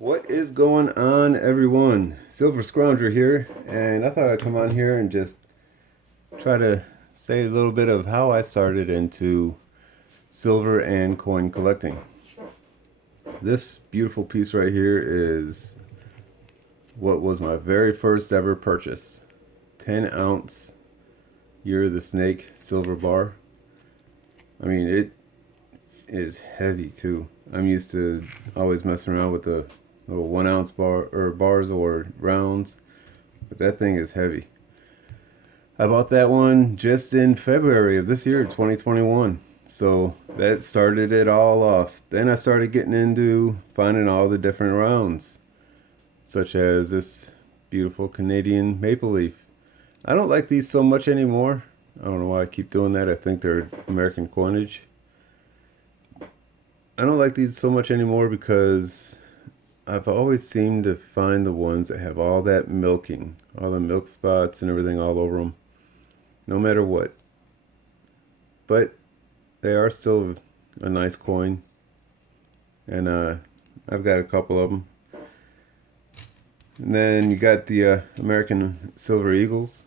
What is going on, everyone? Silver Scrounger here, and I thought I'd come on here and just try to say a little bit of how I started into silver and coin collecting. This beautiful piece right here is what was my very first ever purchase. 10-ounce Year of the Snake silver bar. I mean, it is heavy too. I'm used to always messing around with the little 1 ounce bar or bars or rounds, but that thing is heavy. I bought that one just in February of this year, 2021. So that started it all off. Then I started getting into finding all the different rounds, such as this beautiful Canadian maple leaf. I don't like these so much anymore. I don't know why I keep doing that. I think they're American coinage. I don't like these so much anymore because I've always seemed to find the ones that have all that milking, all the milk spots and everything all over them, no matter what. But they are still a nice coin, and I've got a couple of them. And then you got the American Silver Eagles.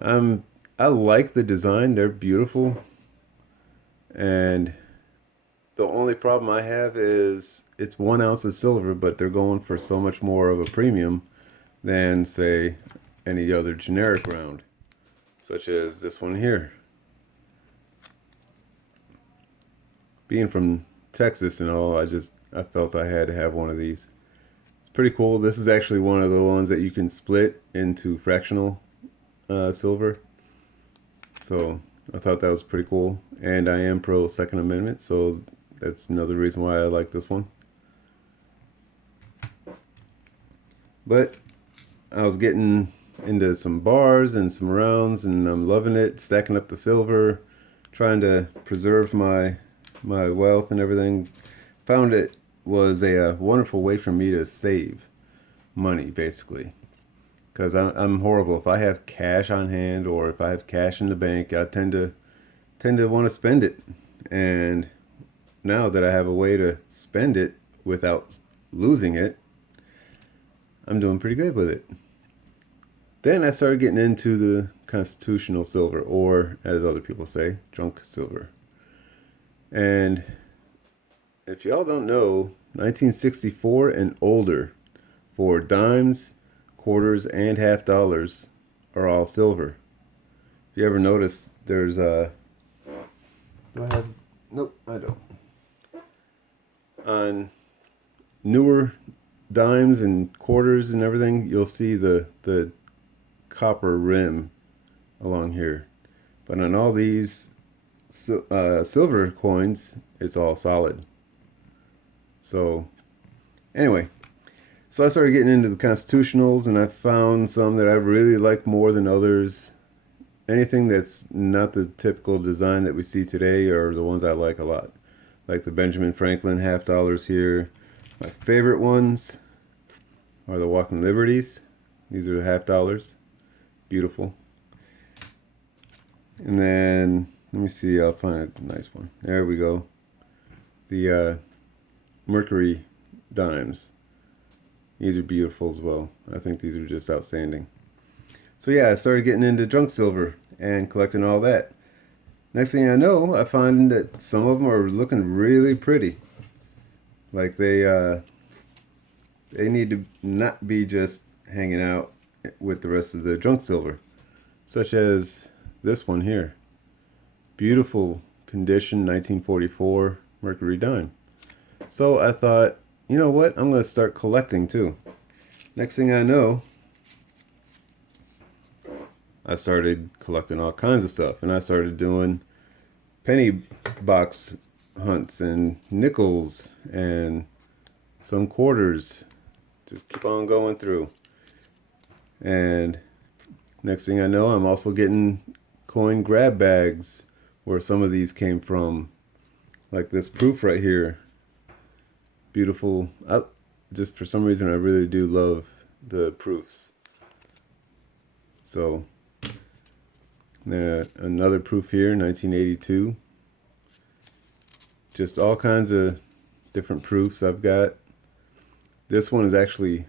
I like the design; they're beautiful, and the only problem I have is it's 1 ounce of silver, but they're going for so much more of a premium than, say, any other generic round, such as this one here. Being from Texas and all, I felt I had to have one of these. It's pretty cool. This is actually one of the ones that you can split into fractional silver. So I thought that was pretty cool. And I am pro Second Amendment, so that's another reason why I like this one. But I was getting into some bars and some rounds, and I'm loving it, stacking up the silver, trying to preserve my wealth and everything. Found it was a wonderful way for me to save money, basically. Because I'm horrible. If I have cash on hand or if I have cash in the bank, I tend to want to spend it. And now that I have a way to spend it without losing it, I'm doing pretty good with it. Then I started getting into the constitutional silver, or as other people say, junk silver. And if y'all don't know, 1964 and older for dimes, quarters, and half dollars are all silver. If you ever notice, there's a. Do I have? Nope, I don't. On newer dimes and quarters and everything, you'll see the copper rim along here. But on all these silver coins, it's all solid. So, anyway, so I started getting into the constitutionals, and I found some that I really like more than others. Anything that's not the typical design that we see today are the ones I like a lot. Like the Benjamin Franklin half dollars here. My favorite ones are the Walking Liberties. These are the half dollars. Beautiful. And then, let me see, I'll find a nice one. There we go. The Mercury dimes. These are beautiful as well. I think these are just outstanding. So yeah, I started getting into junk silver and collecting all that. Next thing I know, I find that some of them are looking really pretty. Like they need to not be just hanging out with the rest of the junk silver, such as this one here. Beautiful condition, 1944 Mercury dime. So I thought, you know what? I'm going to start collecting too. Next thing I know, I started collecting all kinds of stuff, and I started doing penny box hunts and nickels and some quarters. Just keep on going through. And next thing I know, I'm also getting coin grab bags where some of these came from. Like this proof right here. Beautiful. Just for some reason, I really do love the proofs. So, another proof here, 1982. Just all kinds of different proofs I've got. This one is actually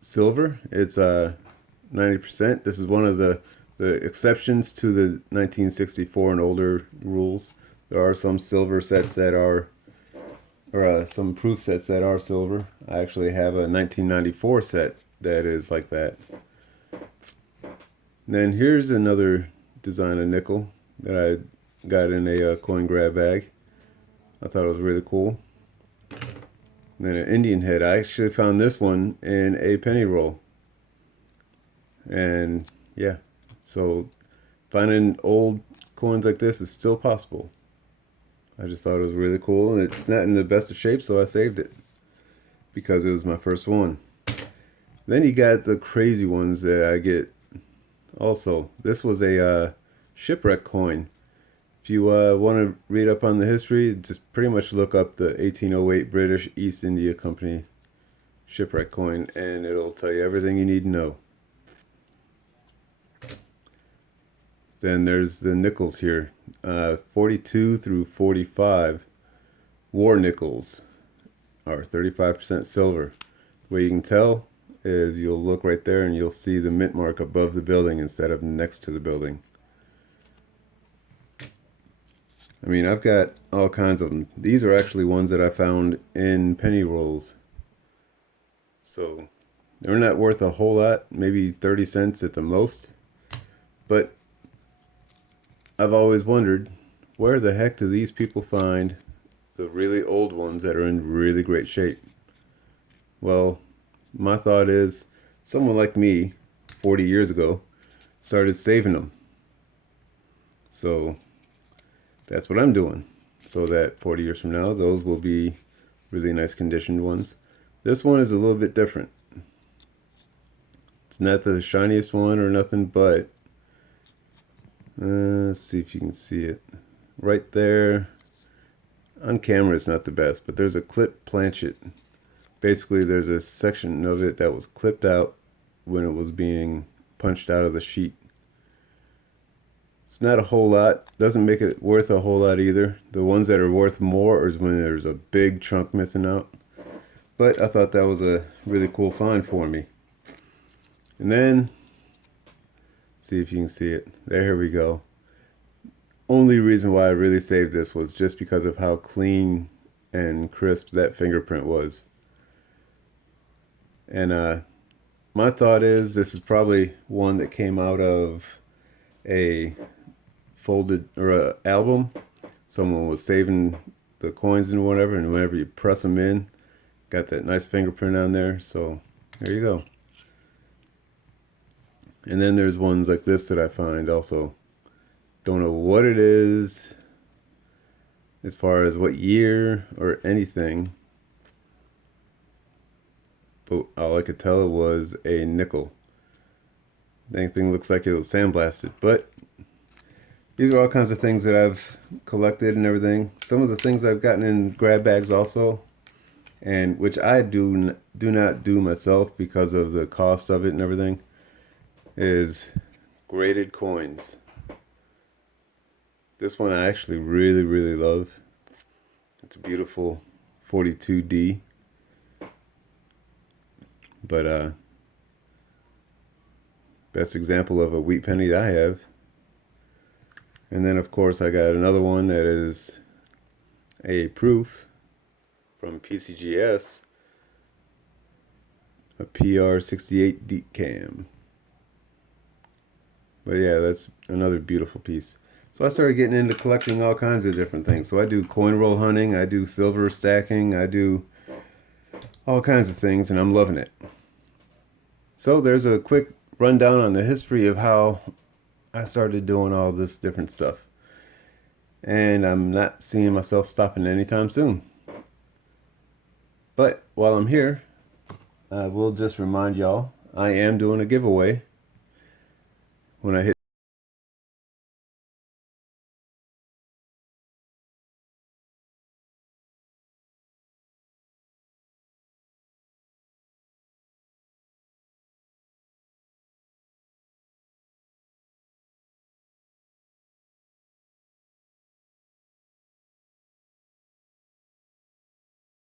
silver. It's 90%. This is one of the exceptions to the 1964 and older rules. There are some silver sets that are, or some proof sets that are silver. I actually have a 1994 set that is like that. And then here's another design of nickel that I got in a coin grab bag. I thought it was really cool. And then an Indian head. I actually found this one in a penny roll. And yeah, so finding old coins like this is still possible. I just thought it was really cool, and it's not in the best of shape, so I saved it because it was my first one. Then you got the crazy ones that I get also. This was a shipwreck coin. If you want to read up on the history, just pretty much look up the 1808 British East India Company shipwreck coin, and it'll tell you everything you need to know. Then there's the nickels here, 42 through 45 war nickels are 35% silver. The way you can tell is you'll look right there and you'll see the mint mark above the building instead of next to the building. I mean, I've got all kinds of them. These are actually ones that I found in penny rolls. So they're not worth a whole lot, maybe 30 cents at the most. But I've always wondered, where the heck do these people find the really old ones that are in really great shape? Well, my thought is someone like me 40 years ago started saving them. So that's what I'm doing, so that 40 years from now those will be really nice conditioned ones. This one is a little bit different. It's not the shiniest one or nothing, but let's see if you can see it right there. On camera it's not the best, but there's a clip planchet. Basically there's a section of it that was clipped out when it was being punched out of the sheet. It's not a whole lot, doesn't make it worth a whole lot either. The ones that are worth more is when there's a big chunk missing out. But I thought that was a really cool find for me. And then, see if you can see it. There we go. Only reason why I really saved this was just because of how clean and crisp that fingerprint was. And my thought is this is probably one that came out of a folded or a album. Someone was saving the coins and whatever, and whenever you press them in, got that nice fingerprint on there. So there you go. And then there's ones like this that I find also. Don't know what it is as far as what year or anything, but all I could tell it was a nickel. The thing looks like it was sandblasted, but these are all kinds of things that I've collected and everything. Some of the things I've gotten in grab bags also, and which I do not do myself because of the cost of it and everything, is graded coins. This one I actually really, really love. It's a beautiful 42D. But best example of a wheat penny I have. And then of course I got another one that is a proof from PCGS, a PR68 deep cam. But yeah, that's another beautiful piece. So I started getting into collecting all kinds of different things. So I do coin roll hunting, I do silver stacking, I do all kinds of things, and I'm loving it. So there's a quick rundown on the history of how I started doing all this different stuff. And I'm not seeing myself stopping anytime soon. But while I'm here, I will just remind y'all, I am doing a giveaway when I hit